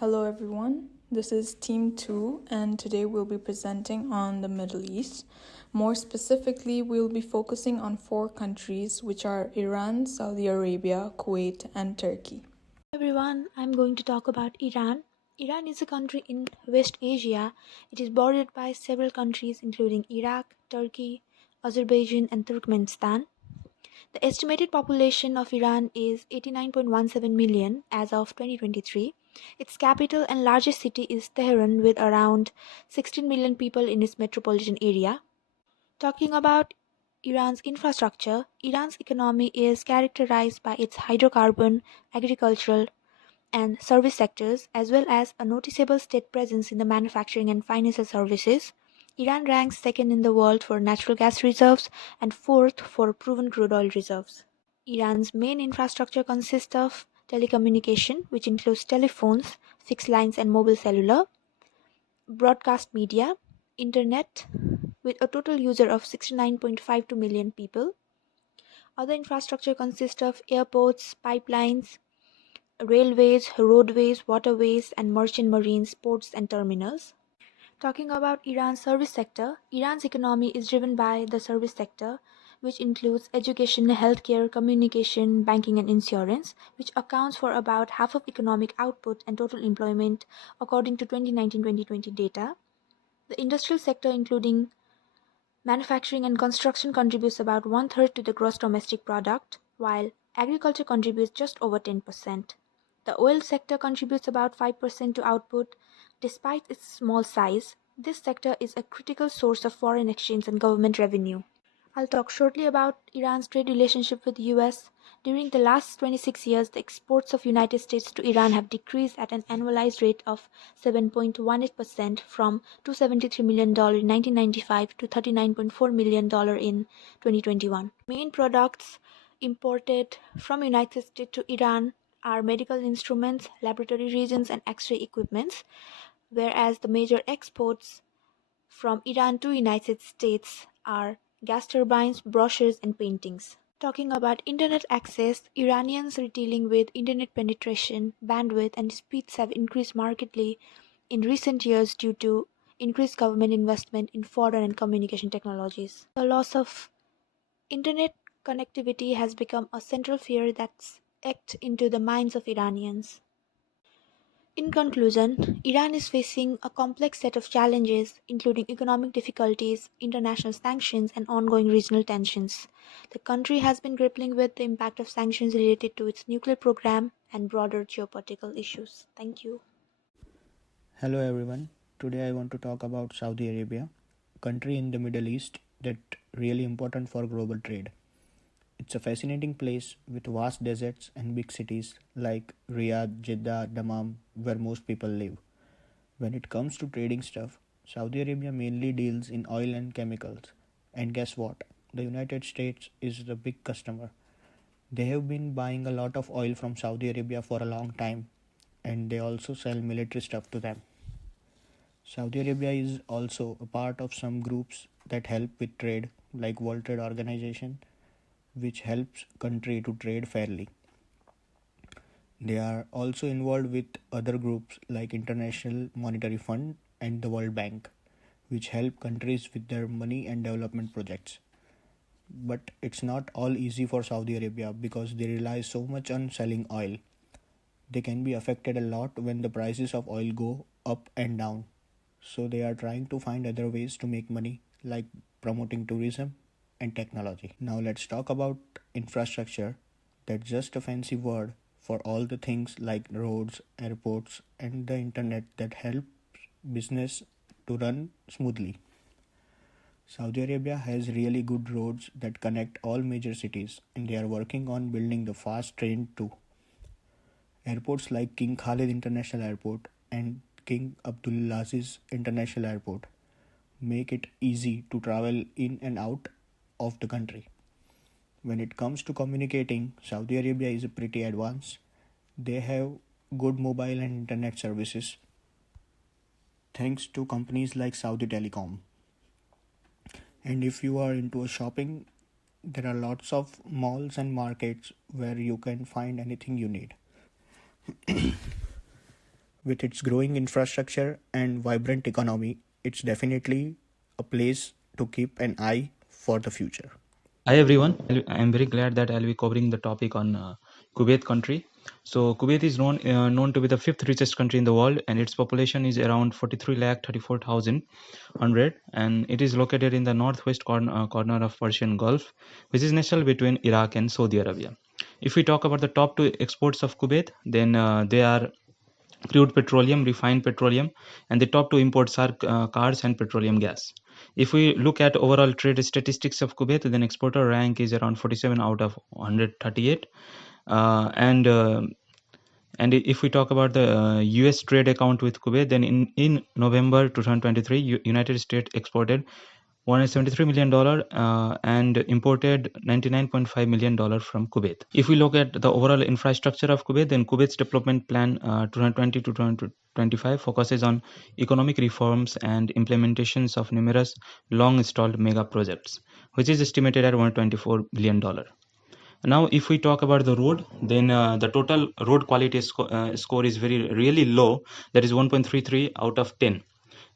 Hello everyone, this is Team 2 and today we'll be presenting on the Middle East. More specifically, we'll be focusing on 4 countries which are Iran, Saudi Arabia, Kuwait and Turkey. Everyone, I'm going to talk about Iran. Iran is a country in West Asia. It is bordered by several countries including Iraq, Turkey, Azerbaijan and Turkmenistan. The estimated population of Iran is 89.17 million as of 2023. Its capital and largest city is Tehran with around 16 million people in its metropolitan area. Talking about Iran's infrastructure, Iran's economy is characterized by its hydrocarbon, agricultural, and service sectors, as well as a noticeable state presence in the manufacturing and financial services. Iran ranks second in the world for natural gas reserves and fourth for proven crude oil reserves. Iran's main infrastructure consists of telecommunication, which includes telephones, fixed lines, and mobile cellular, broadcast media, internet, with a total user of 69.52 million people. Other infrastructure consists of airports, pipelines, railways, roadways, waterways, and merchant marines, ports, and terminals. Talking about Iran's service sector, Iran's economy is driven by the service sector, which includes education, healthcare, communication, banking, and insurance, which accounts for about half of economic output and total employment according to 2019-2020 data. The industrial sector, including manufacturing and construction, contributes about one-third to the gross domestic product, while agriculture contributes just over 10%. The oil sector contributes about 5% to output. Despite its small size, this sector is a critical source of foreign exchange and government revenue. I'll talk shortly about Iran's trade relationship with the US. During the last 26 years, the exports of United States to Iran have decreased at an annualized rate of 7.18% from $273 million in 1995 to $39.4 million in 2021. Main products imported from United States to Iran are medical instruments, laboratory reagents, and X-ray equipments, whereas the major exports from Iran to United States are gas turbines, brochures, and paintings. Talking about internet access, Iranians are dealing with internet penetration, bandwidth, and speeds have increased markedly in recent years due to increased government investment in foreign and communication technologies. The loss of internet connectivity has become a central fear that's etched into the minds of Iranians. In conclusion, Iran is facing a complex set of challenges, including economic difficulties, international sanctions, and ongoing regional tensions. The country has been grappling with the impact of sanctions related to its nuclear program and broader geopolitical issues. Thank you. Hello everyone. Today I want to talk about Saudi Arabia, a country in the Middle East that really important for global trade. It's a fascinating place with vast deserts and big cities like Riyadh, Jeddah, Dammam, where most people live. When it comes to trading stuff, Saudi Arabia mainly deals in oil and chemicals. And guess what? The United States is the big customer. They have been buying a lot of oil from Saudi Arabia for a long time, and they also sell military stuff to them. Saudi Arabia is also a part of some groups that help with trade, like World Trade Organization, which helps country to trade fairly. They are also involved with other groups like International Monetary Fund and the World Bank, which help countries with their money and development projects. But it's not all easy for Saudi Arabia because they rely so much on selling oil. They can be affected a lot when the prices of oil go up and down. So they are trying to find other ways to make money, like promoting tourism and technology. Now let's talk about infrastructure. That's just a fancy word for all the things like roads, airports, and the internet that help business to run smoothly. Saudi Arabia has really good roads that connect all major cities, and they are working on building the fast train too. Airports like King Khalid International Airport and King Abdulaziz International Airport make it easy to travel in and out of the country. When it comes to communicating, Saudi Arabia is pretty advanced. They have good mobile and internet services thanks to companies like Saudi Telecom. And if you are into a shopping, there are lots of malls and markets where you can find anything you need. With its growing infrastructure and vibrant economy, it's definitely a place to keep an eye for the future. Hi everyone, I'm very glad that I'll be covering the topic on Kuwait country. So Kuwait is known to be the fifth richest country in the world, and its population is around 43,34,100, and it is located in the northwest corner of Persian Gulf, which is nestled between Iraq and Saudi Arabia. If we talk about the top two exports of Kuwait, then they are crude petroleum, refined petroleum, and the top two imports are cars and petroleum gas. If we look at overall trade statistics of Kuwait, then exporter rank is around 47 out of 138. And if we talk about the US trade account with Kuwait, then in November 2023, United States exported $173 million and imported $99.5 million from Kuwait. If we look at the overall infrastructure of Kuwait, then Kuwait's development plan 2020 to 2025 focuses on economic reforms and implementations of numerous long-stalled mega projects, which is estimated at $124 billion. Now, if we talk about the road, then the total road quality score is really low. That is 1.33 out of 10.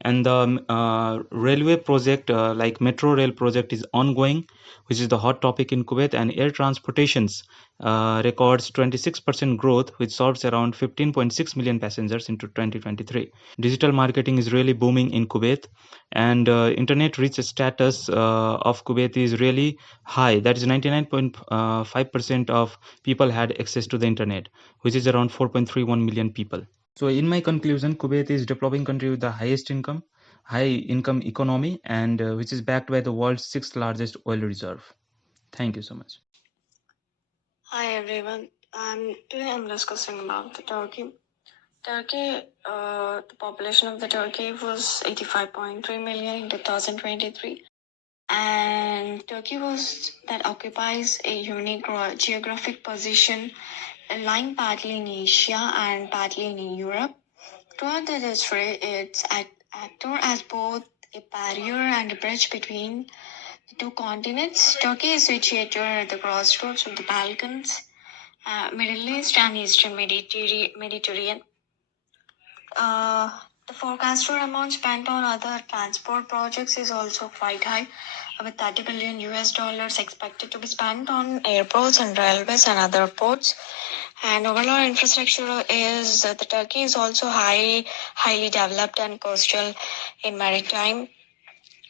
And the railway project, like metro rail project, is ongoing, which is the hot topic in Kuwait. And air transportations records 26% growth, which serves around 15.6 million passengers into 2023. Digital marketing is really booming in Kuwait, and internet reach status of Kuwait is really high. That is 99.5% of people had access to the internet, which is around 4.31 million people. So in my conclusion, Kuwait is developing country with the highest income, high income economy, and which is backed by the world's sixth largest oil reserve. Thank you so much. Hi everyone. Today I'm discussing about the Turkey. The population of the Turkey was 85.3 million in 2023, and Turkey occupies a unique geographic position, lying partly in Asia and partly in Europe. Throughout the history, it's acted as both a barrier and a bridge between the two continents. Turkey is situated at the crossroads of the Balkans, Middle East, and Eastern Mediterranean. The forecasted amount spent on other transport projects is also quite high, with $30 billion expected to be spent on airports and railways and other ports. And overall infrastructure is the Turkey is also highly developed and coastal in maritime.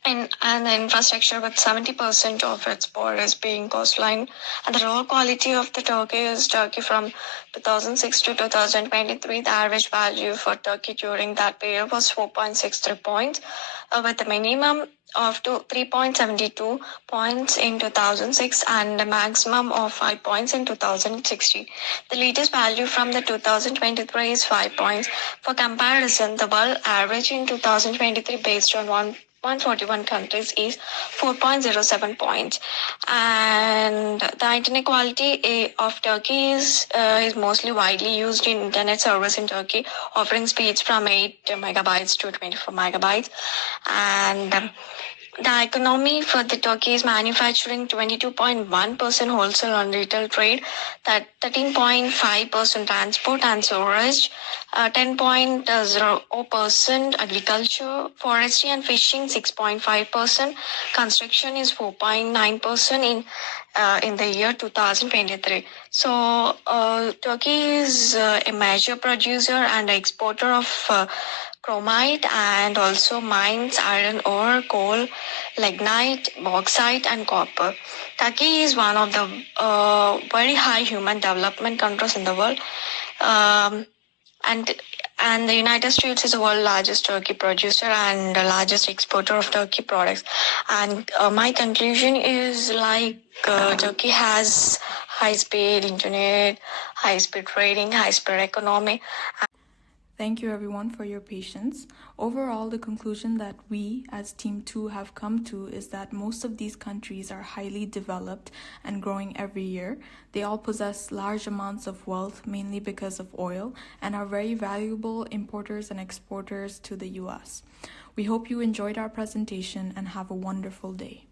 And the infrastructure with 70% of its borders being coastline. And the raw quality of the Turkey from 2006 to 2023, the average value for Turkey during that period was 4.63 points, with a minimum of 3.72 points in 2006 and a maximum of 5 points in 2016. The latest value from the 2023 is 5 points. For comparison, the world average in 2023 based on 141 countries is 4.07 points. And the internet quality of Turkey is mostly widely used in internet service in Turkey, offering speeds from 8 megabytes to 24 megabytes. And the economy for the Turkey is manufacturing 22.1% wholesale and retail trade, that 13.5% transport and storage, 10.0% agriculture, forestry and fishing 6.5%, construction is 4.9% in the year 2023. So Turkey is a major producer and exporter of chromite and also mines iron ore, coal, lignite, bauxite, and copper. Turkey is one of the very high human development countries in the world. And the United States is the world's largest turkey producer and the largest exporter of turkey products. And my conclusion is Turkey has high-speed internet, high-speed trading, high-speed economy. Thank you everyone for your patience. Overall, the conclusion that we as Team 2 have come to is that most of these countries are highly developed and growing every year. They all possess large amounts of wealth, mainly because of oil, and are very valuable importers and exporters to the US. We hope you enjoyed our presentation and have a wonderful day.